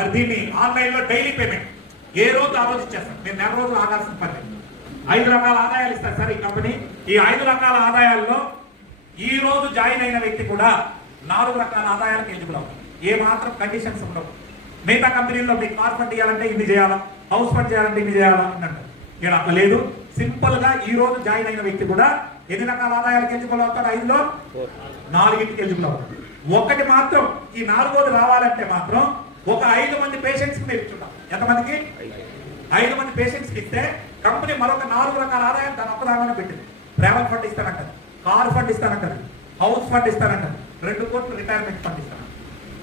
దీన్ని ఆన్లైన్ లో daily payment ఏ రోజు ఆ రోజు ఇచ్చేస్తాం. నేను నెల రోజులు ఆగాల్సిన పని. 5 రకాల ఆదాయాలు ఇస్తారు సార్ ఈ కంపెనీ. ఈ 5 రకాల ఆదాయాల్లో ఈ రోజు జాయిన్ అయిన వ్యక్తి కూడా 4 రకాల ఆదాయాలకు ఎలిజిబుల్ అవుతాం. ఏ మాత్రం కండిషన్స్ ఉండవు. మిగతా కంపెనీల్లో మీకు కార్ ఫండ్ చేయాలంటే ఇన్ని చేయాలా, హౌస్ ఫండ్ చేయాలంటే ఇన్ని చేయాలా అన్నట్టు ఇక్కడ అట్లా లేదు. సింపుల్ గా ఈ రోజు జాయిన్ అయిన వ్యక్తి కూడా ఎన్ని రకాల ఆదాయాలకు ఎలిజిబుల్ అవుతాడు? 5లో 4కి ఎలిజిబుల్ అవుతాడు. ఒకటి మాత్రం ఈ 4వది రావాలంటే మాత్రం ఒక 5 మంది పేషెంట్స్ కి ఇచ్చుంటాం. ఎంతమందికి? 5 మంది పేషెంట్స్ కి ఇస్తే కంపెనీ మరొక 4 రకాల ఆదాయం దాని ఒక్కదాగానే పెట్టింది. ట్రావెల్ ఫండ్ ఇస్తానంటారు, కార్ ఫండ్ ఇస్తానంటారు, హౌస్ ఫండ్ ఇస్తానంటారు, 2 కోట్ల రిటైర్మెంట్ ఫండ్ ఇస్తాను.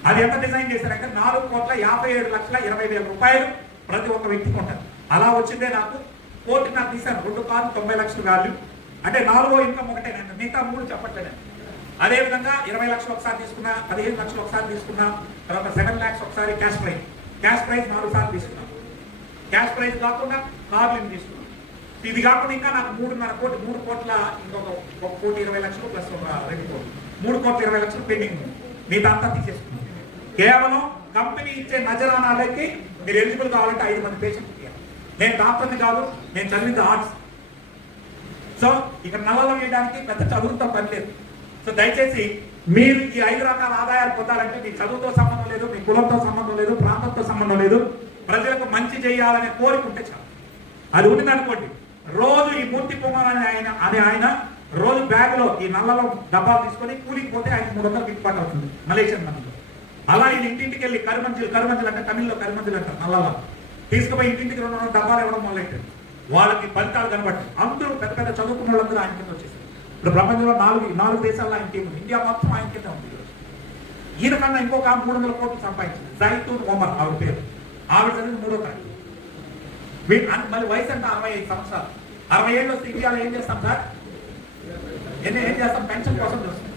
అది ఎంత డిజైన్ చేశారంటే 4,57,20,000 రూపాయలు ప్రతి ఒక్క వ్యక్తికి ఉంటుంది. అలా వచ్చిందే నాకు కోర్టు నాకు తీశాను. 2 కార్లు 90 లక్షలు వాల్యూ అంటే 4వ ఇన్కమ్ ఒకటేనంట, మిగతా 3 చెప్పట్లేదండి. అదేవిధంగా 20 లక్షలు ఒకసారి తీసుకున్నా, 15 లక్షలు ఒకసారి తీసుకున్నా, తర్వాత 7 lakhs ఒకసారి క్యాష్ ప్రైజ్ 4 సార్లు తీసుకున్నాం. క్యాష్ ప్రైజ్ కాకుండా కార్లు తీసుకున్నాం. ఇది కాకుండా ఇంకా నాకు 3.5 కోట్లు 3 కోట్ల ఇంకొక 1,20,00,000 ప్లస్ 2 కోట్లు 3,20,00,000 పెండింగ్. మిగతా అంతా తీసేసుకున్నాం. కేవలం కంపెనీ ఇచ్చే నజరానాలకి మీరు ఎలిజిబుల్ కావాలంటే 5 మంది పేషెంట్. నేను డాక్టర్ని కాదు, నేను చదివింది ఆర్ట్స్. సో ఇక్కడ నల్లలు వేయడానికి పెద్ద చదువుతో పని లేదు. సో దయచేసి మీరు ఈ 5 రకాల ఆదాయాలు పొందాలంటే మీ చదువుతో సంబంధం లేదు, మీ కులంతో సంబంధం లేదు, ప్రాంతంతో సంబంధం లేదు. ప్రజలకు మంచి చేయాలనే కోరిక ఉంటే చాలు. అది ఉంది అనుకోండి. రోజు ఈ మూర్తి పొంగల్ ఆయన రోజు బ్యాగ్ లో ఈ నల్లలో డబ్బాలు తీసుకొని కూలికి పోతే ఆయన 300 గిట్టుబాటు అవుతుంది మలేషియన్ మనలో. అలా ఇది ఇంటింటికి వెళ్ళి కరిమంజులు అంటే తమిళ్లో కరిమంజులు అంటారు. నల్లలో తీసుకుపోయి ఇంటింటికి 200 డబ్బాలు ఇవ్వడం మొదలెట్టారు. వాళ్ళకి ఫలితాలు కనబట్టి అందరూ పెద్ద పెద్ద చదువుకున్న వాళ్ళందరూ ఆయన కింద వచ్చేసారు. ఇప్పుడు ప్రపంచంలో 4 దేశాల్లో ఆయన టీం ఉంది. ఇండియా మొత్తం ఆయన కింద ఉంది. ఈయన కన్నా ఇంకొక 300 కోట్లు సంపాదించింది. జైతూన్ ఒమర్ ఆవిడ పేరు. ఆవిడ చదివింది 3వ తరగతి. మళ్ళీ వయసు అంటే 65 సంవత్సరాలు. 60 ఏళ్ళు వస్తే ఇండియాలో ఏం చేస్తాం సార్? ఏం చేస్తాం? పెన్షన్ కోసం చూస్తాం.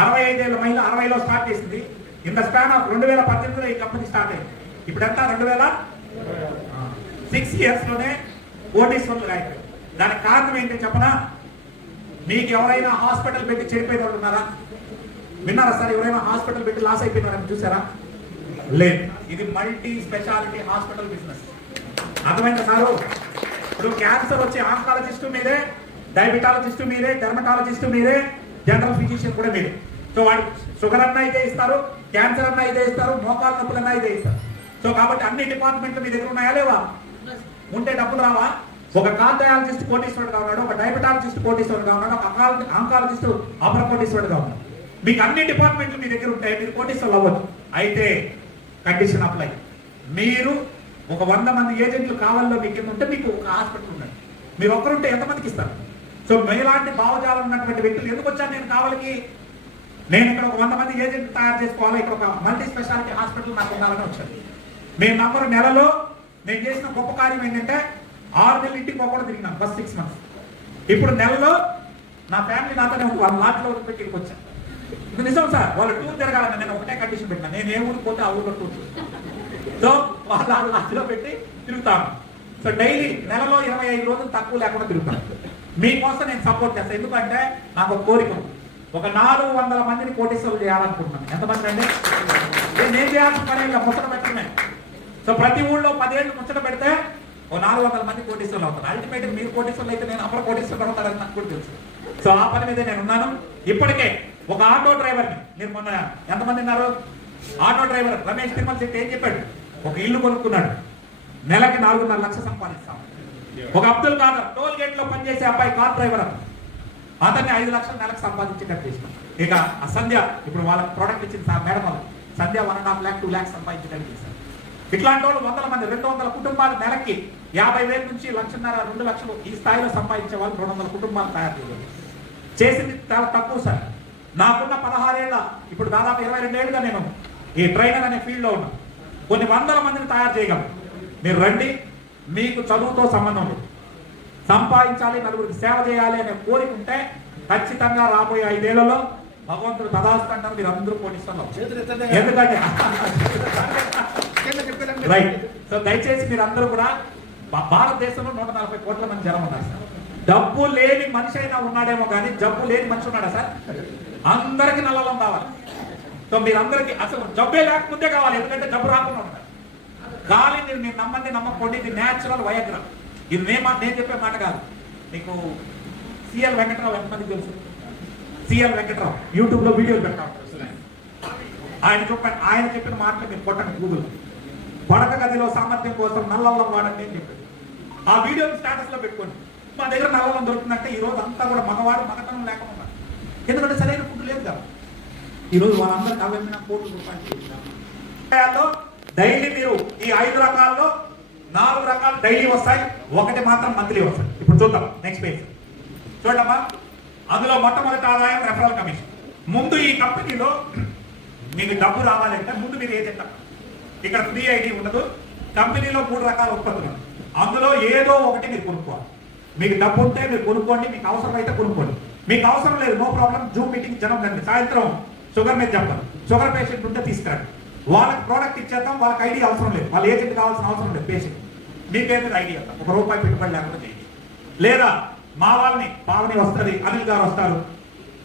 65 ఏళ్ళ మహిళ 60లో స్టార్ట్ చేసింది. ఇన్ ద స్పాన్ ఆఫ్ 2018లో ఈ కంపెనీ స్టార్ట్ అయింది. ఇప్పుడంతా 6 years లోనే కోటీశ్వరులు అయిపోయింది. దానికి కారణం ఏంటి చెప్పనా? మీకు ఎవరైనా హాస్పిటల్ పెట్టి చెడిపోయిన వాళ్ళు ఉన్నారా? విన్నారా సార్? ఎవరైనా హాస్పిటల్ పెట్టి లాస్ అయిపోయిన వాళ్ళని చూసారా? లేదు. ఇది మల్టీ స్పెషాలిటీ హాస్పిటల్ బిజినెస్. అర్థమైందా సారు? ఇప్పుడు క్యాన్సర్ వచ్చే ఆంకాలజిస్టు మీరే, డయాబెటాలజిస్టు మీరే, డెర్మటాలజిస్టు మీరే, జనరల్ ఫిజిషియన్ కూడా మీరే. సో వాడు షుగర్ అన్నా ఇదే ఇస్తారు, క్యాన్సర్ అన్నా ఇదే ఇస్తారు, మోకాల నొప్పులు అన్నా ఇదే ఇస్తారు. సో కాబట్టి అన్ని డిపార్ట్మెంట్లు మీ దగ్గర ఉన్నాయా లేవా? ఉంటే డబ్బులు రావా? ఒక కార్డియాలజిస్ట్ కోటీశ్వరుడుగా ఉన్నాడు, ఒక డయాబెటాలజిస్ట్ కోటీశ్వరుడుగా ఉన్నాడు, ఒక ఆంకాలజిస్ట్ అపర కోటీశ్వరుడుగా ఉన్నాడు. మీకు అన్ని డిపార్ట్మెంట్లు మీ దగ్గర ఉంటాయి, మీరు కోటీశ్వరులు అవ్వచ్చు. అయితే కండిషన్ అప్లై. మీరు ఒక 100 మంది ఏజెంట్లు కావాలో మీకు ఉంటే మీకు ఒక హాస్పిటల్ ఉండండి. మీరు ఒక్కరుంటే ఎంతమందికి ఇస్తారు? సో మీలాంటి భావజాలం ఉన్నటువంటి వ్యక్తులు ఎందుకు వచ్చాను నేను కావాలకి? నేను ఇక్కడ ఒక 100 మంది ఏజెంట్లు తయారు చేసుకోవాలి, ఇక్కడ ఒక మల్టీ స్పెషాలిటీ హాస్పిటల్ నాకు ఉండాలని వచ్చాను. నేను నమ్మరు. నెలలో నేను చేసిన గొప్ప కార్యం ఏంటంటే 6 నెలలు ఇంటికి పోకుండా తిరిగినాను ఫస్ట్ 6 months. ఇప్పుడు నెలలో నా ఫ్యామిలీ నాతోనే ఉంది. వాళ్ళ లాట్లో పెట్టి ఇక్కడికి వచ్చాను. ఇది నిజం సార్. వాళ్ళు టూర్ తిరగాలని నేను ఒకటే కండిషన్ పెట్టినా, నేను ఏ ఊరికి పోతే ఆ ఊరిలో టూర్. సో వాళ్ళ లాట్లో పెట్టి తిరుగుతాను. సో డైలీ నెలలో 25 రోజులు తక్కువ లేకుండా తిరుగుతాను. మీకోసం నేను సపోర్ట్ చేస్తాను. ఎందుకంటే నాకు ఒక కోరిక, ఒక 400 మందిని కోటీశ్వరులు చేయాలనుకుంటున్నాను. ఎంతమంది అండి? నేను చేయాల్సిన పని ఇలా ముచ్చట పెట్టడమే. సో ప్రతి ఊళ్ళో 10 ఏళ్ళు ముచ్చట పెడితే ఓ 400 మంది కోటీశ్వరులు అవుతారు. అల్టిమేట్ మీరు కోటీశ్వరులు అయితే నేను అపర కోటీశ్వరులు అవుతారని నాకు కూడా తెలుసు. సో ఆ పని మీద నేను ఉన్నాను. ఇప్పటికే ఒక ఆటో డ్రైవర్ని, మీరు మొన్న ఎంతమంది ఉన్నారు? ఆటో డ్రైవర్ రమేష్ తిరుమల చెట్టు ఏం చెప్పాడు? ఒక ఇల్లు కొనుక్కున్నాడు, నెలకి 4.5 లక్షలు సంపాదిస్తాం. ఒక అబ్దుల్ ఖాదర్ టోల్ గేట్ లో పనిచేసే అబ్బాయి కార్ డ్రైవర్ అతన్ని 5 లక్షలు నెలకు సంపాదించేటట్టు చేసినాం. ఇక ఆ సంధ్య ఇప్పుడు వాళ్ళకి ప్రోడక్ట్ ఇచ్చింది సార్ మేడం వాళ్ళు. సంధ్య 1.5 lakh 2 lakhs సంపాదించేటట్టు చేశారు. ఇట్లాంటి వాళ్ళు 100 మంది 200 కుటుంబాలు నెలకి 50,000 నుంచి 1,50,000 2 లక్షలు ఈ స్థాయిలో సంపాదించే వాళ్ళు 200 కుటుంబాలు తయారు చేయాలి. చేసింది చాలా తక్కువ సార్. నాకున్న 16 ఏళ్ళ ఇప్పుడు దాదాపు 22 ఏళ్ళుగా నేను ఈ ట్రైనర్ అనే ఫీల్డ్లో ఉన్నాను. కొన్ని 100 మందిని తయారు చేయగలను. మీరు రండి. మీకు చదువుతో సంబంధం లేదు, సంపాదించాలి, నలుగురికి సేవ చేయాలి అనే కోరిక ఉంటే ఖచ్చితంగా రాబోయే 5 ఏళ్లలో భగవంతుడు తదాస్తు అంటారు. మీరు అందరూ కోటీశ్వరులు. ఎందుకంటే రైట్. సో దయచేసి మీరు అందరూ కూడా భారతదేశంలో 140 కోట్ల మంది జనం ఉన్నారు సార్. డబ్బు లేని మనిషి అయినా ఉన్నాడేమో కానీ జబ్బు లేని మనిషి ఉన్నాడా సార్? అందరికి నల్లలం కావాలి. సో మీరందరికీ అసలు జబ్బే లేకపోతే కావాలి, ఎందుకంటే జబ్బు రాకుండా ఉంటారు. గాలి మీరు నమ్మండి నమ్మకండి, ఇది న్యాచురల్ వయగ్ర. ఇది నేను చెప్పే మాట కాదు. మీకు సిఎల్ వెంకట్రావు ఎంతమంది తెలుసు? సిఎల్ వెంకట్రావు యూట్యూబ్లో వీడియోలు పెట్టా ఉంటారు. ఆయన చెప్పిన మాటలు మీరు కొట్టండి గూగుల్. పడక గదిలో సామర్థ్యం కోసం నల్లల్లం వాడండి అని చెప్పారు. ఆ వీడియోని స్టేటస్లో పెట్టుకోండి. మా దగ్గర నల్లల్లం దొరుకుతుందంటే ఈ రోజు అంతా కూడా మగవాడు మగతనం లేకుండా, ఎందుకంటే సరైన ఫుడ్ లేదు కదా. ఈరోజు వాళ్ళందరికీ 40 కోట్ల రూపాయలు డైలీ మీరు ఈ 5 రకాల్లో 4 రకాలు డైలీ వస్తాయి, ఒకటి మాత్రం మంత్లీ వస్తాయి. ఇప్పుడు చూద్దాం నెక్స్ట్ పేజ్ చూడమ్మా. అందులో మొట్టమొదటి ఆదాయం రెఫరల్ కమిషన్. ముందు ఈ కంపెనీలో మీకు డబ్బు రావాలంటే ముందు మీరు ఏది ఎత్తారు. ఇక్కడ ఫ్రీ ఐడి ఉండదు. కంపెనీలో 3 రకాల ఉత్పత్తులు, అందులో ఏదో ఒకటి మీరు కొనుక్కోవాలి. మీకు డబ్బు ఉంటే మీరు కొనుక్కోండి, మీకు అవసరం అయితే కొనుక్కోండి. మీకు అవసరం లేదు నో ప్రాబ్లం, జూమ్ మీటింగ్ జనం రండి. సాయంత్రం షుగర్ మీద చెప్తాను, షుగర్ పేషెంట్ ఉంటే తీసుకురండి. వాళ్ళకి ప్రోడక్ట్ ఇచ్చేద్దాం, వాళ్ళకి ఐడి అవసరం లేదు, వాళ్ళ ఏజెంట్ కావాల్సిన అవసరం లేదు. పేషెంట్ మీకేంటి ఐడి ఇద్దాం, ₹1 పెట్టుబడి లేకుండా చేయండి. లేదా మా వాళ్ళని పావని వస్తుంది, అనిల్ గారు వస్తారు,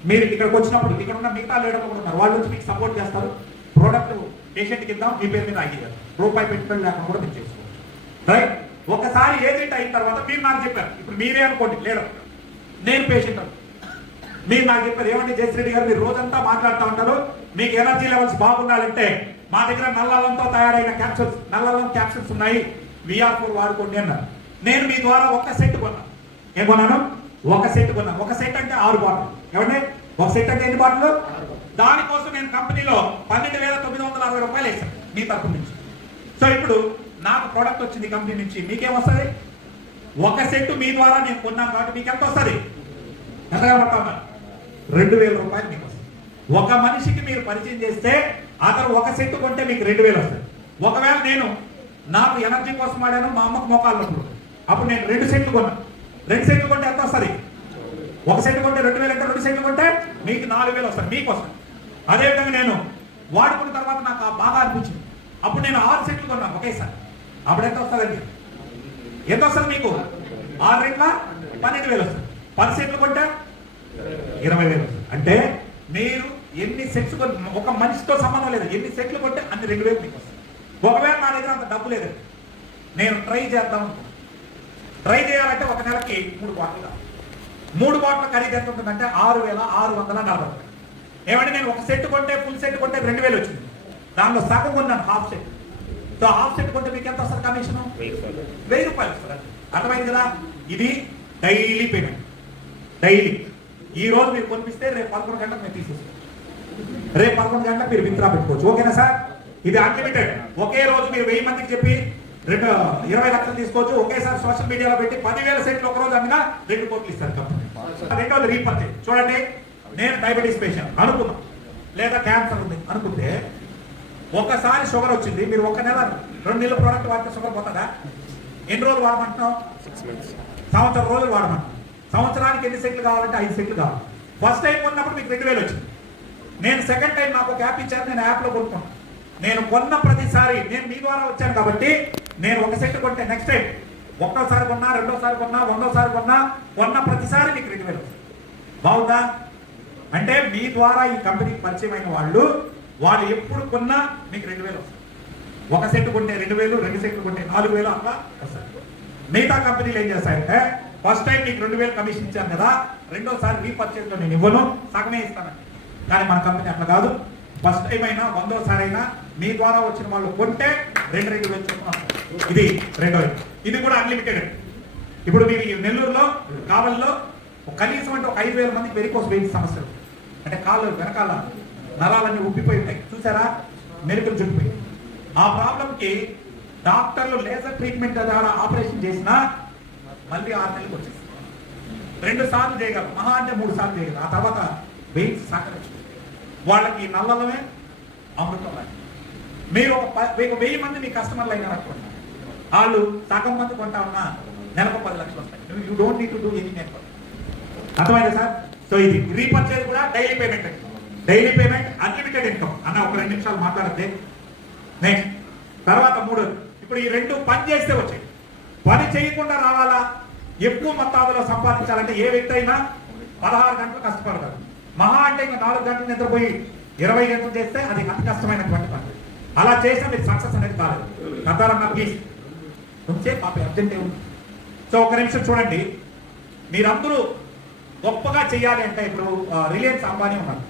మీరు ఇక్కడికి వచ్చినప్పుడు ఇక్కడ ఉన్న మిగతా లీడర్లు కూడా ఉన్నారు, వాళ్ళు వచ్చి మీకు సపోర్ట్ చేస్తారు. ప్రోడక్ట్ పేషెంట్కి ఇద్దాం, మీ పేరు మీద ఐడి ₹1 పెట్టుబడి లేకుండా కూడా మీరు చేసుకోవచ్చు. రైట్. ఒకసారి ఏజెంట్ అయిన తర్వాత మీరు నాకు చెప్పారు, ఇప్పుడు మీరే అనుకోండి లీడర్, నేను పేషెంట్, మీరు నాకు చెప్పారు ఏమంటే జయశ్రెడ్డి గారు మీరు రోజంతా మాట్లాడుతూ ఉంటారు, మీకు ఎనర్జీ లెవెల్స్ బాగుండాలంటే మా దగ్గర నల్లలంతో తయారైన క్యాప్సూల్స్, నల్లలం క్యాప్సూల్స్ ఉన్నాయి, VR4 వాడుకోండి అన్నారు. నేను మీ ద్వారా ఒక సెట్ కొన్నాను. ఏం కొన్నాను? ఒక సెట్ కొన్నాను. ఒక సెట్ అంటే 6 బాటిల్. ఏమంటే ఒక సెట్ అంటే ఎన్ని బాటిల్? దానికోసం నేను కంపెనీలో ₹12,960 వేసాను మీ తరపు నుంచి. సో ఇప్పుడు నాకు ప్రోడక్ట్ వచ్చింది కంపెనీ నుంచి, మీకేం వస్తుంది? ఒక సెట్ మీ ద్వారా నేను కొన్నాను కాబట్టి మీకు ఎంత వస్తుంది? ఎంతగా పడతా? ₹2,000 మీకు వస్తుంది. ఒక మనిషికి మీరు పరిచయం చేస్తే అతను ఒక సెట్ కొంటే మీకు 2,000 వస్తుంది. ఒకవేళ నేను నాకు ఎనర్జీ కోసం వాడాను, మా అమ్మకు మోకాలు నొప్పులు, అప్పుడు నేను 2 సెట్లు కొన్నాను. 2 సెట్లు కొంటే ఎంత వస్తుంది? ఒక సెట్ కొంటే 2,000 అంటే 2 సెట్లు కొంటే మీకు 4,000 వస్తుంది, మీకు వస్తుంది. అదేవిధంగా నేను వాడుకున్న తర్వాత నాకు బాగా అనిపించింది, అప్పుడు నేను 6 సెట్లు కొన్నాను ఒకేసారి, అప్పుడు ఎంత వస్తుందండి? ఎంత వస్తుంది మీకు? 6 రెట్ల 12,000 వస్తుంది. 10 సెట్లు కొంటే 20,000 వస్తుంది. అంటే మీరు ఎన్ని సెట్స్ ఒక మనిషితో సంబంధం లేదు, ఎన్ని సెట్లు కొంటే అన్ని 2,000 మీకు వస్తుంది. ఒకవేళ నా దగ్గర అంత డబ్బు లేదు, నేను ట్రై చేద్దాం అనుకున్నాను. ట్రై చేయాలంటే ఒక నెలకి 3 బాటిల్ కావాలి. 3 బాటిల్ ఖరీదు ఎంత ఉంటుందంటే 6,640. ఏమంటే నేను ఒక సెట్ కొంటే, ఫుల్ సెట్ కొంటే 2,000 వచ్చింది, దానిలో సగం కొన్నాను half set. So half set కొంటే మీకు ఎంత వస్తుంది కమిషన్? ₹1,000 వస్తుంది. అర్థమైంది కదా? ఇది డైలీ పేమెంట్. డైలీ ఈ రోజు మీరు కొనిపిస్తే రేపు 11 గంటలకు మీరు తీసేసుకోవచ్చు, రేపు 11 గంటలకు మీరు విత్డ్రా పెట్టుకోవచ్చు. ఓకేనా సార్? ఇది అన్లిమిటెడ్. ఒకే రోజు మీరు 1000 మందికి చెప్పి 20 లక్షలు తీసుకోవచ్చు. ఒకేసారి సోషల్ మీడియాలో పెట్టి 10,000 సెట్లు ఒక రోజు అమ్మినా 2 కోట్లు ఇస్తారు కంపెనీ. రెండోది రీపర్చేజ్. చూడండి, నేను డయాబెటీస్ పేషెంట్ అనుకున్నాం, లేదా క్యాన్సర్ ఉంది అనుకుంటే, ఒకసారి షుగర్ వచ్చింది, మీరు 1 నెల 2 నెలల ప్రోడక్ట్ వాడితే షుగర్ పోతుందా? ఎన్ని రోజులు వాడమంటున్నాం? సంవత్సరం రోజులు వాడమంటున్నాం. సంవత్సరానికి ఎన్ని సెట్లు కావాలంటే 5 సెట్లు కావాలి. ఫస్ట్ టైం కొన్నప్పుడు మీకు 2,000 వచ్చింది. నేను సెకండ్ టైం నాకు ఒక యాప్ ఇచ్చాను, నేను యాప్లో కొనుక్కున్నాను. నేను కొన్న ప్రతిసారి, నేను మీ ద్వారా వచ్చాను కాబట్టి నేను ఒక సెట్ కొంటే నెక్స్ట్ టైం ఒకటోసారి కొన్నా, రెండోసారి కొన్నా, 100సారి కొన్నా, కొన్న ప్రతిసారి మీకు 2,000 వస్తుంది. బాగుందా? అంటే మీ ద్వారా ఈ కంపెనీకి పరిచయం అయిన వాళ్ళు ఎప్పుడు కొన్నా మీకు 2,000 వస్తుంది. ఒక సెట్ కొంటే 2,000, 2 సెట్లు కొంటే 4,000 అట్లా వస్తుంది. మిగతా కంపెనీలు ఏం చేస్తాయంటే, ఫస్ట్ టైం మీకు 2,000 కమిషన్ ఇచ్చాను కదా, రెండోసారి రీపర్చేజ్లో నేను ఇవ్వను, సగమే ఇస్తానండి. కానీ మన కంపెనీ అట్లా కాదు. ఫస్ట్ టైం అయినా 100సారి అయినా మీ ద్వారా వచ్చిన వాళ్ళు కొంటే 2,000 చొప్పున. ఇది రెండోది. ఇది కూడా అన్లిమిటెడ్. ఇప్పుడు మీరు ఈ నెల్లూరులో, కావల్లో కనీసం అంటే ఒక 5,000 మందికి వెరికోస్ వెయిన్స్ సమస్యలు, అంటే కాళ్ళు వెనకాల నరాలన్నీ ఉబ్బిపోయి ఉంటాయి చూసారా, మెరుకులు చుట్టిపోయి. ఆ ప్రాబ్లంకి డాక్టర్లు లేజర్ ట్రీట్మెంట్ ద్వారా ఆపరేషన్ చేసినా మళ్ళీ 6 నెలలకు వచ్చేస్తుంది. 2 సార్లు చేయగలరు, మహా అంటే 3 సార్లు చేయగలరు. ఆ తర్వాత వెయిన్స్ సహకరించు. వాళ్ళకి నల్లలమే అమృతం లాంటి. మీరు ఒక 1000 మంది మీ కస్టమర్లు అయినారు అనుకోండి, వాళ్ళు సగం మంది కొంటా ఉన్నా నెలకు 10 లక్షలు వస్తాయి. You don't need to do any network. అర్థమైందా సార్? సో ఇది రీపర్చేజ్ కూడా డైలీ పేమెంట్ అండి. Daily payment, unlimited income. అన్న ఒక 2 నిమిషాలు మాట్లాడితే నెక్స్ట్. తర్వాత 3, ఇప్పుడు ఈ 2 పని చేస్తే వచ్చాయి. పని చేయకుండా రావాలా, ఎక్కువ మొత్తాదులో సంపాదించాలంటే ఏ వ్యక్తి అయినా 16 గంటలు కష్టపడతారు. మహా అంటే ఇంకా 4 గంటలు నిద్రపోయి 20 గంటలు చేస్తే అది అతి కష్టమైనటువంటి పని. అలా చేసినా మీరు సక్సెస్ అనేది కాలేదు. కథారన్న ప్లీజ్ ఉంచే పాప అర్జెంట్ ఉంది. సో ఒక నిమిషం చూడండి, మీరందరూ గొప్పగా చేయాలి అంటే ఇప్పుడు రిలయన్స్ అంబానీ ఉన్నారు.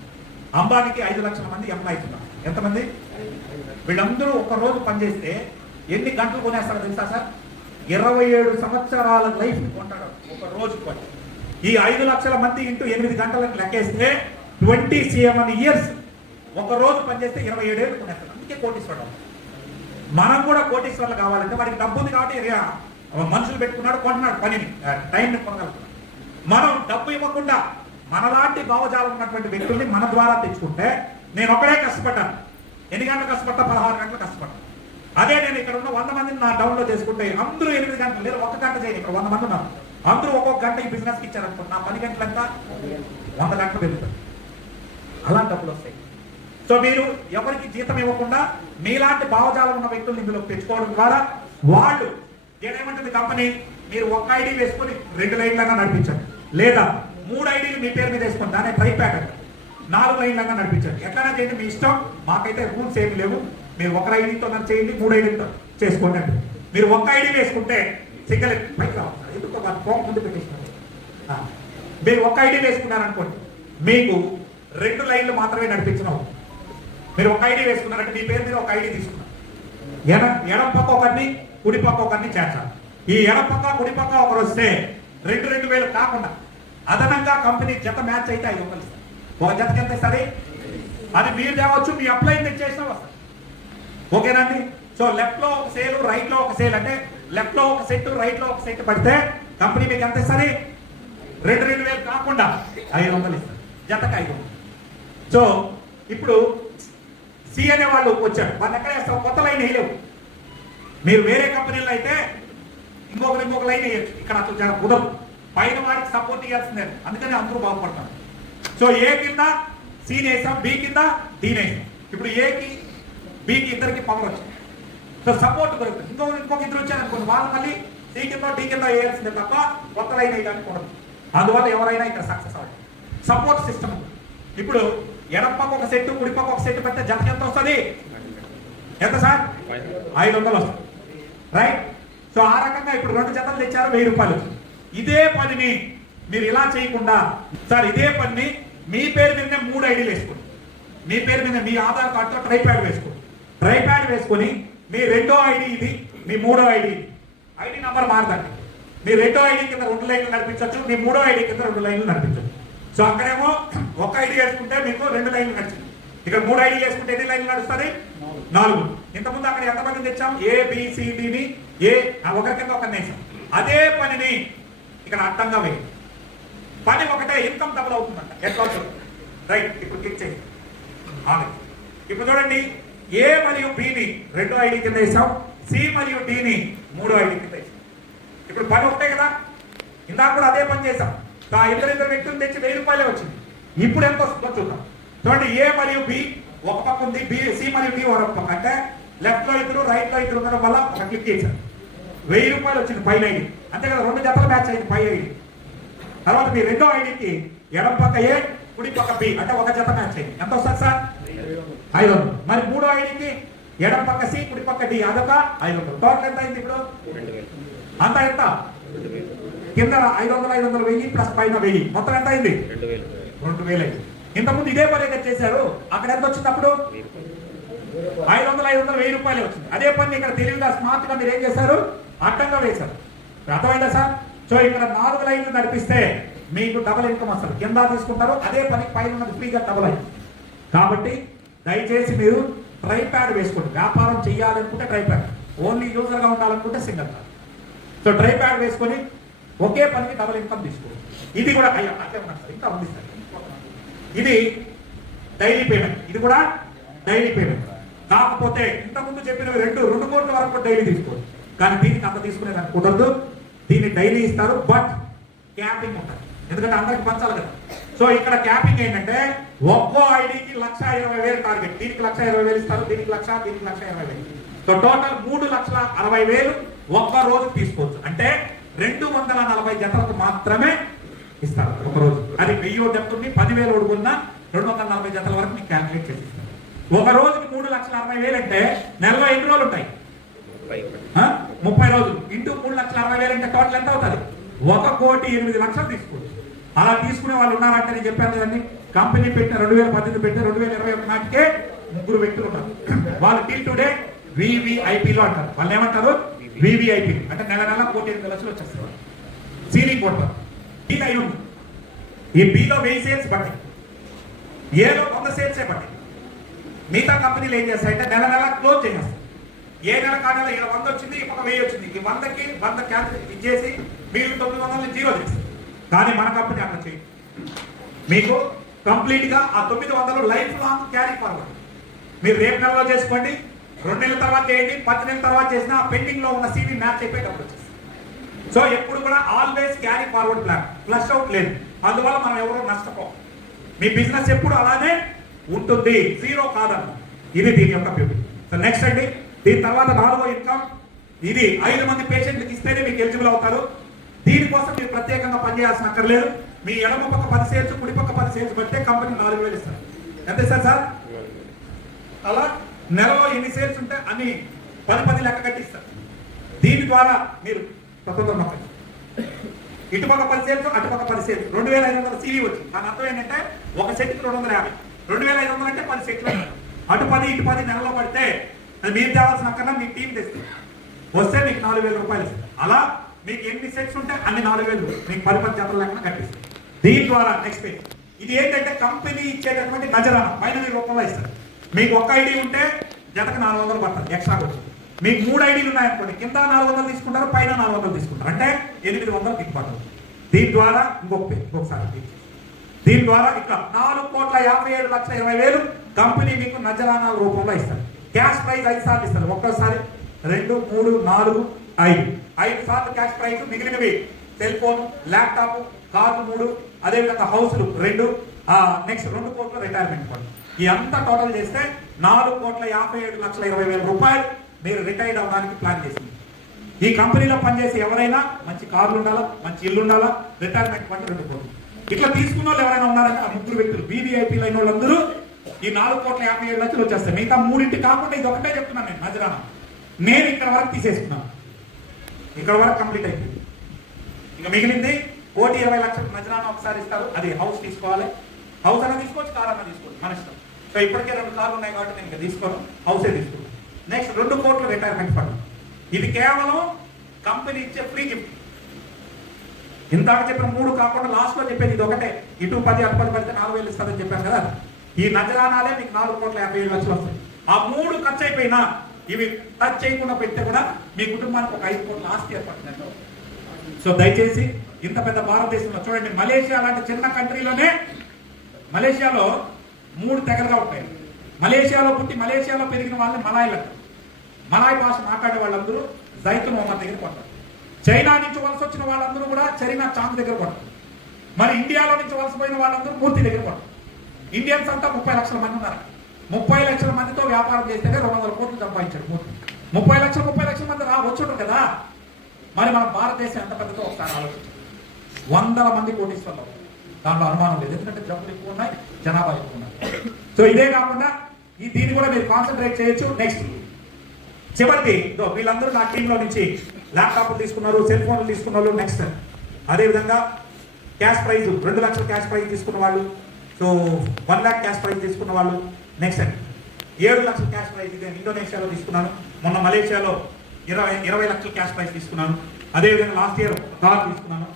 అంబానీకి 5 లక్షల మంది ఎంప్లాయీస్ ఉన్నారు. ఎంతమంది? వీళ్ళందరూ ఒక రోజు పనిచేస్తే ఎన్ని గంటలు కొనేస్తారో తెలుసా సార్? 27 సంవత్సరాల లైఫ్ కొంటాడు ఒక రోజు పని. ఈ 5 లక్షల మంది ఇంటూ 8 గంటలకు లెక్కేస్తే 27 ఇయర్స్ ఒక రోజు పనిచేస్తే 27 ఏళ్ళు కొనేస్తారు. అందుకే కోటీశ్వరుడు. మనం కూడా కోటీశ్వరులు కావాలంటే వాడికి డబ్బు ఉంది కాబట్టి మనుషులు పెట్టుకున్నాడు, కొంటున్నాడు, పనిని టైంని కొనగలుగుతున్నాడు. మనం డబ్బు ఇవ్వకుండా మనలాంటి భావజాలం ఉన్నటువంటి వ్యక్తుల్ని మన ద్వారా తెచ్చుకుంటే, నేను ఒకడే కష్టపడ్డాను, ఎన్ని గంటలు కష్టపడ్డా? 16 గంటలు కష్టపడ్డాను. అదే నేను ఇక్కడ ఉన్న 100 మందిని నా డౌన్లో చేసుకుంటే అందరూ 8 గంటలు లేదు 1 గంట చేయను. ఇక్కడ 100 మంది ఉన్నారు, అందరూ ఒక్కొక్క గంట ఈ బిజినెస్కి ఇచ్చారనుకో, నా 10 గంటలంతా 100 గంటలు పెరుగుతాయి. అలా డబ్బులు వస్తాయి. సో మీరు ఎవరికి జీతం ఇవ్వకుండా మీలాంటి భావజాలం ఉన్న వ్యక్తులు ఇందులో తెచ్చుకోవడం ద్వారా వాళ్ళు ఏదేమంటుంది కంపెనీ, మీరు ఒక ఐడి వేసుకొని 2 లైన్లన్నా నడిపించండి, లేదా 3 ఐడీలు మీ పేరు మీద వేసుకొని దాన్ని ట్రై ప్యాక్ అంటే 4 లైన్లన్నా నడిపించండి. ఎట్లైనా చేయండి, మీ ఇష్టం. మాకైతే రూల్స్ ఏమి లేవు. మీరు ఒక ఐడీతో చేయండి, 3 ఐడీలతో చేసుకోండి అంటే. మీరు ఒక ఐడి వేసుకుంటే సింగల్ పైకి రావాలి. ఎందుకు ఫోన్ ముందు పెట్టేసినారు. మీరు ఒక ఐడి వేసుకున్నారనుకోండి, మీకు 2 లైన్లు మాత్రమే నడిపించడం. మీరు ఒక ఐడి వేసుకున్నారంటే మీ పేరు మీద ఒక ఐడి తీసుకున్నారు. ఎడం పక్క ఒకరిని, కుడి పక్క ఒకరిని చేర్చాలి. ఈ ఎడం పక్క కుడి పక్క ఒకరు వస్తే 2 వేలు కాకుండా అదనంగా కంపెనీ జత మ్యాచ్ అయితే 500 ఇస్తారు. ఒక జతకి ఎంత ఇస్తుంది? అది మీరు తేవచ్చు, మీ అప్లై చేసినా వస్తుంది. ఓకేనండి? సో లెఫ్ట్ లో ఒక సేల్, రైట్ లో ఒక సేల్, అంటే లెఫ్ట్ లో ఒక సెట్, రైట్ లో ఒక సెట్ పడితే కంపెనీ మీకు ఎంత ఇస్తుంది? 2 వేలు కాకుండా 500 ఇస్తారు. జతకి 500. సో ఇప్పుడు సి అనే వాళ్ళు వచ్చారు, వాళ్ళు ఎక్కడ వేస్తాం? కొత్త లైన్ వేయలేవు. మీరు వేరే కంపెనీలో అయితే ఇంకొక లైన్ వేయచ్చు. ఇక్కడ అసలు కుదరదు. పైన వాడికి సపోర్ట్ ఇవ్వాల్సిందే. అందుకని అందరూ బాగుపడతారు. సో ఏ కింద సీని వేసాం, బి కింద డీని వేసాం. ఇప్పుడు ఏకి బికి ఇద్దరికి పవర్ వచ్చింది. సో సపోర్ట్ దొరుకుతుంది. ఇంకొక ఇద్దరు వచ్చారనుకోండి, వాళ్ళు మళ్ళీ సి కింద డి కింద వేయాల్సిందే తప్ప కొత్త లైన్ వేయడానికి ఉండదు. అందువల్ల ఎవరైనా ఇక్కడ సక్సెస్ అవ్వాలి. Support system. ఇప్పుడు ఎడం పక్క ఒక సెట్, కుడి పక్క ఒక సెట్ పెడితే జతకి ఎంత వస్తుంది? ఎంత సార్? 500 వస్తుంది. రైట్? సో ఆ రకంగా ఇప్పుడు 2 జతలు తెచ్చారు, 1000 రూపాయలు. ఇదే పనిని మీరు ఇలా చేయకుండా, సార్ ఇదే పనిని మీ పేరు మీద 3 ఐడీలు వేసుకోండి. మీ పేరు మీద మీ ఆధార్ కార్డుతో ట్రైప్యాడ్ వేసుకోండి. ట్రైప్యాడ్ వేసుకొని మీ 2వ ఐడి ఇది, మీ 3వ ఐడి, ఐడి నంబర్ మారదండి. మీ 2వ ఐడి కింద 2 లైన్లు నడిపించవచ్చు, మీ 3వ ఐడి కింద 2 లైన్లు నడిపించవచ్చు. సో అక్కడేమో ఒక ఐడి వేసుకుంటే మీకు 2 లైన్లు నడుస్తుంది. ఇక్కడ 3 ఐడీలు వేసుకుంటే ఎన్ని లైన్లు నడుస్తుంది? 4. ఇంతకుముందు అక్కడ ఎంతమంది తెచ్చాం? ఏబిసిడిని ఒకరి కింద ఒకరిని వేసాం. అదే పనిని ఇక్కడ అడ్డంగా వేయి. పని ఒకటే, ఇన్కమ్ డబుల్ అవుతుందంట. ఎట్లా? రైట్, ఇప్పుడు క్లిక్ చేయండి. ఇప్పుడు చూడండి, ఏ మరియు బిని 2 ఐడి కింద వేసాం, సి మరియు డిని 3 ఐడి కింద వేసాం. ఇప్పుడు పని ఒకటే కదా. ఇందాక కూడా అదే పని చేసాం. ఇద్దరు వ్యక్తులు తెచ్చి 1000 రూపాయలే వచ్చింది. ఇప్పుడు ఎంత వస్తుందో చూద్దాం. చూడండి, ఏ మరియు బి ఒక పక్క ఉంది, సి మరియు డి ఒక పక్క. అంటే లెఫ్ట్ లో ఇద్దరు, రైట్ లో ఇద్దరు ఉండడం వల్ల ఒక క్లిక్ చేశారు, 1000 రూపాయలు వచ్చింది పైన ఐడి. అంతే కదా, 2 జతలు మ్యాచ్ అయింది పై ఐడి. తర్వాత మీ 2వ ఐడికి ఎడం పక్క ఏ, కుడి పక్క బి, అంటే ఒక జత మ్యాచ్ అయింది. ఎంత వస్తుంది సార్? 500. మరి 3వ ఐడికి ఎడం పక్క సి, కుడి పక్క డి, అదొక 500. టోటల్ ఎంత అయింది ఇప్పుడు? అంత ఎంత? కింద 500, 500, 1000 ప్లస్ పైన 1000, మొత్తం ఎంత అయింది? 2000 అయింది. ఇంతకుముందు ఇదే పని అయితే చేశారు, అక్కడ ఎంత వచ్చింది అప్పుడు? 500, 1000 రూపాయలే వచ్చింది. అదే పని ఇక్కడ తెలివిగా స్మార్ట్ గా మీరు ఏం చేశారు? అడ్డంగా వేశారు. అర్థమైందా సార్? సో ఇక్కడ 4 లైన్లు నడిపిస్తే మీకు డబుల్ ఇన్కమ్ వస్తుంది. కింద తీసుకుంటారు, అదే పని పైన ఉన్నది ఫ్రీగా డబుల్ అయింది. కాబట్టి దయచేసి మీరు ట్రైప్యాడ్ వేసుకోండి. వ్యాపారం చేయాలనుకుంటే ట్రైప్యాడ్, ఓన్లీ యూజర్గా ఉండాలనుకుంటే సింగిల్ ప్యాడ్. సో ట్రైప్యాడ్ వేసుకొని ఒకే పనికి డబుల్ ఇన్కమ్ తీసుకోండి. ఇది కూడా అట్లే ఉన్నారు సార్, ఇంకా ఉంది సార్. ఇది డైలీ పేమెంట్, ఇది కూడా డైలీ పేమెంట్. కాకపోతే ఇంతకుముందు చెప్పినవి 2 కోట్ల వరకు డైలీ తీసుకోండి. కానీ దీనికి అంత తీసుకునేదానికి కుదరదు. దీన్ని డైలీ ఇస్తారు, బట్ క్యాపింగ్ ఉంటుంది. ఎందుకంటే అందరికి పంచాలి కదా. సో ఇక్కడ క్యాపింగ్ ఏంటంటే ఒక్కో ఐడికి 1,20,000 టార్గెట్. దీనికి 1,20,000 ఇస్తారు, దీనికి 1,00,000, దీనికి 1,20,000. సో టోటల్ 3,60,000 ఒక్క రోజు తీసుకోవచ్చు. అంటే 240 జతలకు మాత్రమే ఇస్తారు ఒక రోజు. అది 1000 డెప్త్ 10,000 ఉన్నా 240 జతల వరకు మీకు క్యాల్కులేట్ చేసి ఇస్తారు. ఒక రోజుకి 3,60,000 అంటే నెలలో ఎన్ని రోజులు ఉంటాయి? 30 రోజులు ఇంటూ 3,60,000 అంటే టోటల్ ఎంత అవుతుంది? 1,08,00,000 తీసుకోవచ్చు. అలా తీసుకునే వాళ్ళు ఉన్నారంటే నేను చెప్పాను కదండి, కంపెనీ పెట్టిన 2018 పెట్టిన 2021 నాటికే 3 వ్యక్తులు ఉన్నారు. వాళ్ళు టిల్ టుడే వివిఐపీలో అంటారు. వాళ్ళు ఏమంటారు? వివిఐపీ అంటే నెల 1,08,00,000 వచ్చేస్తారు. సీలింగ్ కొడతారు. డీల్ అయి ఉంది. ఈ బిలో 1000 సేల్స్ బట్టి, ఏలో 100 సేల్సే బట్టి మిగతా కంపెనీలు ఏం చేస్తాయంటే నెల క్లోజ్ చేసేస్తారు. ఏ నెల కాడలో 100 వచ్చింది, ఒక 1000 వచ్చింది, ఈ 100కి 100 క్యాన్సిల్ ఇచ్చేసి మీరు 900 జీరో చేస్తారు. కానీ మన కంపెనీ అట్లా చేయండి. మీకు కంప్లీట్ గా ఆ 900 లైఫ్ లాంగ్ క్యారీ ఫార్వర్డ్. మీరు రేపు నెలలో చేసుకోండి, 2 నెలల తర్వాత చేయండి, 10 నెలల తర్వాత చేసినా పెండింగ్ లో ఉన్న సీవీ మ్యాచ్ అయిపోయి డబ్బులు వచ్చేసి. సో ఎప్పుడు కూడా always carry forward plan, flush out లేదు. అందువల్ల మనం ఎవరో నష్టపోం. మీ బిజినెస్ ఎప్పుడు అలానే ఉంటుంది, జీరో కాదన్న. ఇది దీని యొక్క బ్యూటీ. సో నెక్స్ట్ అండి, దీని తర్వాత 4వ ఇన్కమ్. ఇది 5 మంది పేషెంట్లకు ఇస్తేనే మీకు ఎలిజిబుల్ అవుతారు. దీనికోసం మీరు ప్రత్యేకంగా పనిచేయాల్సిన అక్కర్లేదు. మీ ఎడమ పక్క 10 సేల్స్, కుడి పక్క 10 సేల్స్ పెడితే కంపెనీ 4,000 ఇస్తారు. ఎంత ఇస్తారు సార్? అలా నెలలో ఎన్ని సేల్స్ ఉంటే అన్ని 10 లెక్క కట్టిస్తారు. దీని ద్వారా మీరు స్వతంత్రం మొక్కలు ఇటుపక్క 10 సేల్స్, అటుపక్క 10 సేల్స్, 2,500 సీవీ వచ్చింది. దాని అర్థం ఏంటంటే ఒక సెట్కి 250, 2,500 అంటే 10 సెట్లు. అటు 10 ఇటు 10 నెలలో పడితే అది మీరు తేవాల్సిన అక్కర్లా మీ టీం తెస్తుంది. వస్తే మీకు 4,000 రూపాయలు ఇస్తుంది. అలా మీకు ఎన్ని సెట్స్ ఉంటే అన్ని 4,000 మీకు 10 జతలు లేకుండా కట్టిస్తుంది. దీని ద్వారా నెక్స్ట్ పేజ్. ఇది ఏంటంటే కంపెనీ ఇచ్చేటటువంటి నజరానా ఫైనల్ రూపంలో ఇస్తారు. మీకు ఒక ఐడి ఉంటే జతకు 400 పడుతుంది ఎక్స్ట్రా వచ్చింది. మీకు 3 ఐడీలు ఉన్నాయనుకోండి, కింద 400 తీసుకుంటారు, పైన 400 తీసుకుంటారు, అంటే 800 దిగుబాటు. దీని ద్వారా ఇంకొకసారి దీని ద్వారా ఇక్కడ 4,57,20,000 కంపెనీ మీకు నజరానా రూపంలో ఇస్తారు. క్యాష్ ప్రైజ్ 5 సార్లు ఇస్తారు. ఒక్కసారి 2, 3, 4, 5 సార్లు క్యాష్ ప్రైజ్. మిగిలినవి సెల్ ఫోన్, ల్యాప్టాప్, కార్లు 3, అదేవిధంగా హౌస్లు 2, నెక్స్ట్ 2 కోట్ల రిటైర్మెంట్ ఫండ్. ఈ అంతా టోటల్ చేస్తే 4,57,20,000 రూపాయలు మీరు రిటైర్డ్ అవ్వడానికి ప్లాన్ చేసింది. ఈ కంపెనీలో పనిచేసి ఎవరైనా మంచి కార్లు ఉండాలా, మంచి ఇల్లు ఉండాలా, రిటైర్మెంట్ ఫండ్ 2 కోట్లు. ఇట్లా తీసుకున్న వాళ్ళు ఎవరైనా ఉన్నారంటే ఆ 3 వ్యక్తులు వివిఐపీలు అయిన వాళ్ళందరూ ఈ 4,57,00,000 వచ్చేస్తాయి. మిగతా 3 కాకుండా ఇది ఒకటే చెప్తున్నాను నేను నజరానా. నేను ఇక్కడ వరకు తీసేసుకున్నాను, ఇక్కడ వరకు కంప్లీట్ అయిపోయింది. ఇక మిగిలింది 1,20,00,000 నజరానా ఒకసారి ఇస్తారు. అది హౌస్ తీసుకోవాలి. హౌస్ అన్నా తీసుకోవచ్చు, కార్ అన్నా తీసుకోవచ్చు, మన ఇష్టం. సో ఇప్పటికే 2 కార్లు ఉన్నాయి కాబట్టి నేను ఇంకా తీసుకోను, హౌసే తీసుకున్నాను. నెక్స్ట్ 2 కోట్ల రిటైర్మెంట్ ఫండ్. ఇది కేవలం కంపెనీ ఇచ్చే ఫ్రీ గిఫ్ట్. ఇందాక చెప్పిన 3 కాకుండా లాస్ట్ లో చెప్పేది ఇది ఒకటే. ఇటు 10 అటు 10 పడితే 4,000 ఇస్తారని చెప్పాను కదా. ఈ నజరానాలే మీకు 4,57,00,000 వస్తాయి. ఆ 3 ఖర్చు అయిపోయినా ఇవి టచ్ చేయకుండా పెడితే కూడా మీ కుటుంబానికి ఒక 5 కోట్ల ఆస్తి ఏర్పడుతుంది. సో దయచేసి ఇంత పెద్ద భారతదేశంలో చూడండి, మలేషియా లాంటి చిన్న కంట్రీలోనే మలేషియాలో 3 తెగలుగా ఉంటాయి. మలేషియాలో పుట్టి మలేషియాలో పెరిగిన వాళ్ళని మలాయిలు అంటారు. మలాయ్ భాష మాట్లాడే వాళ్ళందరూ జైతున్ మొహమ్మద్ దగ్గర పడతారు. చైనా నుంచి వలస వచ్చిన వాళ్ళందరూ కూడా చైనా చాంద్ దగ్గర పడతారు. మరి ఇండియాలో నుంచి వలసపోయిన వాళ్ళందరూ మూర్తి దగ్గర పడతారు. ఇండియన్స్ అంతా 30 లక్షల మంది ఉన్నారు. 30 లక్షల మందితో వ్యాపారం చేస్తేనే 200 కోట్లు సంపాదించాడు మూర్తి. 30 లక్షల మంది వచ్చుంటారు కదా. మరి మన భారతదేశం ఎంత పెద్దదో ఒకసారి ఆలోచించారు. 100 మంది కోటీశ్వర్లు, దాంట్లో అనుమానం లేదు. ఎందుకంటే జబ్బులు ఎక్కువ ఉన్నాయి, జనాభా ఎక్కువ ఉన్నాయి. సో ఇదే కాకుండా దీన్ని కూడా మీరు కాన్సన్ట్రేట్ చేయొచ్చు. నెక్స్ట్ చివరికి వీళ్ళందరూ నా టీంలో నుంచి ల్యాప్టాప్లు తీసుకున్నారు, సెల్ ఫోన్లు తీసుకున్నారు. నెక్స్ట్ అదేవిధంగా క్యాష్ ప్రైజ్ 2 లక్షల క్యాష్ ప్రైజ్ తీసుకున్న వాళ్ళు, సో 1 lakh క్యాష్ ప్రైజ్ తీసుకున్న వాళ్ళు. నెక్స్ట్ 7 లక్షల క్యాష్ ప్రైజ్ ఇది ఇండోనేషియాలో తీసుకున్నాను. మొన్న మలేషియాలో 20 లక్షల క్యాష్ ప్రైజ్ తీసుకున్నాను. అదేవిధంగా లాస్ట్ ఇయర్ కార్ తీసుకున్నాను.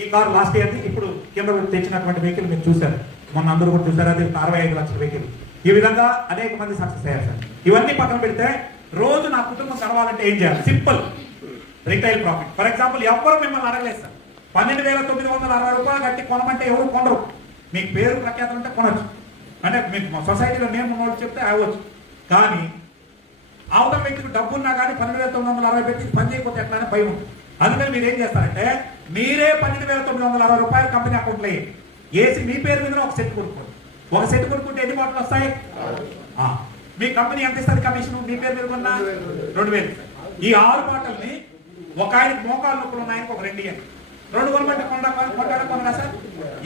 ఈ కార్ లాస్ట్ ఇయర్ది ఇప్పుడు కింద తెచ్చినటువంటి వెహికల్ మీరు చూశారు, మొన్న అందరూ కూడా చూసారు. అది 65 లక్షల వెహికల్. ఈ విధంగా అనేక మంది సక్సెస్ అయ్యారు సార్. ఇవన్నీ పక్కన పెడితే రోజు నా కుటుంబం గడవాలంటే ఏం చేయాలి? Simple, retail profit. For example ఎవరు మిమ్మల్ని అడగలేదు సార్, 12,960 రూపాయలు కట్టి కొనమంటే ఎవరు కొనరు. మీకు పేరు ప్రఖ్యాతం ఉంటే కొనవచ్చు, అంటే మీకు సొసైటీలో నేమ్ ఉన్నోళ్ళు చెప్తే అవ్వచ్చు. కానీ అవతల వ్యక్తికి డబ్బు ఉన్నా కానీ 12,960 పెట్టి పని చేయకపోతే ఎట్లా అని భయం ఉంటుంది. అందుకని మీరు ఏం చేస్తారంటే మీరే 12,960 రూపాయలు కంపెనీ అకౌంట్లో వేసి మీ పేరు మీద ఒక సెట్ కొనుక్కోండి. ఒక సెట్ కొనుక్కుంటే ఎన్ని బాటలు వస్తాయి? మీ కంపెనీ ఎంత ఇస్తుంది కమిషన్? మీ పేరు మీద కొన్నా 2,000. ఈ 6 బాటల్ని ఒక ఆయనకి మోకాలు నొప్పులు ఉన్నాయని ఒక 2 ఇవ్వండి. 2 కొనమంటే కొనడా సార్?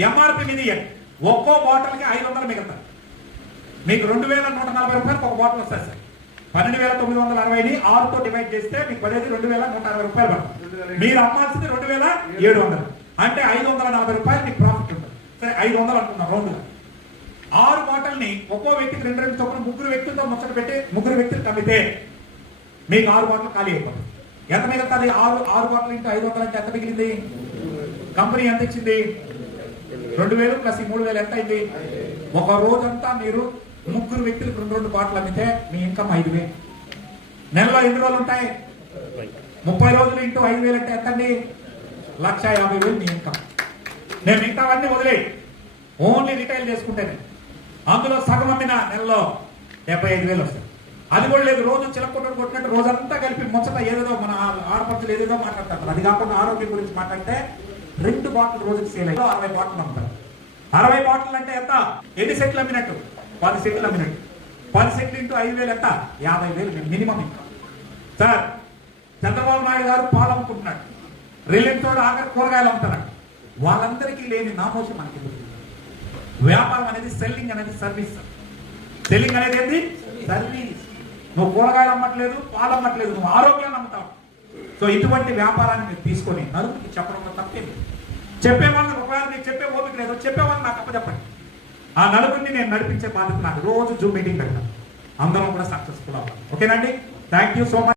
ఎంఆర్పి మీద ఇవ్వండి. ఒక్కో బాటల్కి 500 మిగులుతాయి. మీకు 2140 రూపాయలకు ఒక బాటిల్ వస్తుంది సార్. 12,960ని 6తో డివైడ్ చేస్తే మీకు పడేది 2,160 రూపాయలు పడుతుంది. మీరు అమ్మాల్సింది 2,700, అంటే 540 రూపాయలు మీకు ప్రాఫిట్ ఉంటుంది. సరే 500 అనుకున్నాం రౌండ్గా. 6 బాటిల్ని ఒక్కో వ్యక్తికి 2 చొప్పున 3 వ్యక్తులతో ముచ్చట పెట్టి 3 వ్యక్తులు అమ్మితే మీకు 6 బాటిల్ ఖాళీ అయిపోతుంది. ఎంత మిగులుతుంది? 6 బాటిల్ ఇంటూ 500 అంటే ఎంత మిగిలింది? కంపెనీ ఎంత ఇచ్చింది? 2,000 ప్లస్ 3,000 ఎంత అయింది? ఒక రోజంతా మీరు 3 వ్యక్తులకు 2 బాటిల్ అమ్మితే మీ ఇన్కమ్ 5,000. నెలలో ఎన్ని రోజులు ఉంటాయి? 30 రోజులు ఇంటూ 5,000 అంటే ఎంత అండి? 1,50,000 మీ ఇన్కమ్. నేను మిగతావన్నీ వదిలే ఓన్లీ రిటైల్ చేసుకుంటేనే అందులో సగం అమ్మిన నెలలో 75,000 వస్తాయి. అది కూడా లేదు, రోజు చిలకొట్టు కొట్టినట్టు రోజంతా కలిపి ముచ్చట ఏదేదో మన ఆడపడుచులు ఏదేదో మాట్లాడతారు. అది కాకుండా ఆరోగ్యం గురించి మాట్లాడితే 2 బాటిల్ రోజుకి సేల్ అయ్యి 60 బాటిల్ అమ్ముతారు. 60 బాటిల్ అంటే ఎంత? ఎన్ని సెట్లు అమ్మినట్టు? 10 సెట్లు అమ్మినట్టు. 10 సెట్లు ఇంటూ 5,000 ఎంత? 50,000 minimum income. Sir Chandrababu Naidu గారు పాలు అమ్ముకుంటున్నాడు, రిలయన్స్ తోడు ఆఖరి కూరగాయలు అమ్ముతున్నాడు. వాళ్ళందరికీ లేని నామోషి మనకి. వ్యాపారం అనేది సెల్లింగ్ అనేది సర్వీస్. సెల్లింగ్ అనేది ఏంటి? సర్వీస్. నువ్వు కూరగాయలు అమ్మట్లేదు, పాలు అమ్మట్లేదు, నువ్వు ఆరోగ్యాన్ని అమ్ముతావు. సో ఇటువంటి వ్యాపారాన్ని మీరు తీసుకొని నలుగురికి చెప్పడంలో తప్పేమి. చెప్పేవాళ్ళని ఒకవేళ మీకు చెప్పే ఓపిక లేదు, చెప్పేవాళ్ళని నాకు అప్పచెప్పండి. ఆ నలుగురిని నేను నడిపించే బాధ్యత నాకు. రోజు జూమ్ మీటింగ్ పెడతాను, అందరం కూడా సక్సెస్ఫుల్ అవ్వాలి. ఓకేనండి? Thank you so much.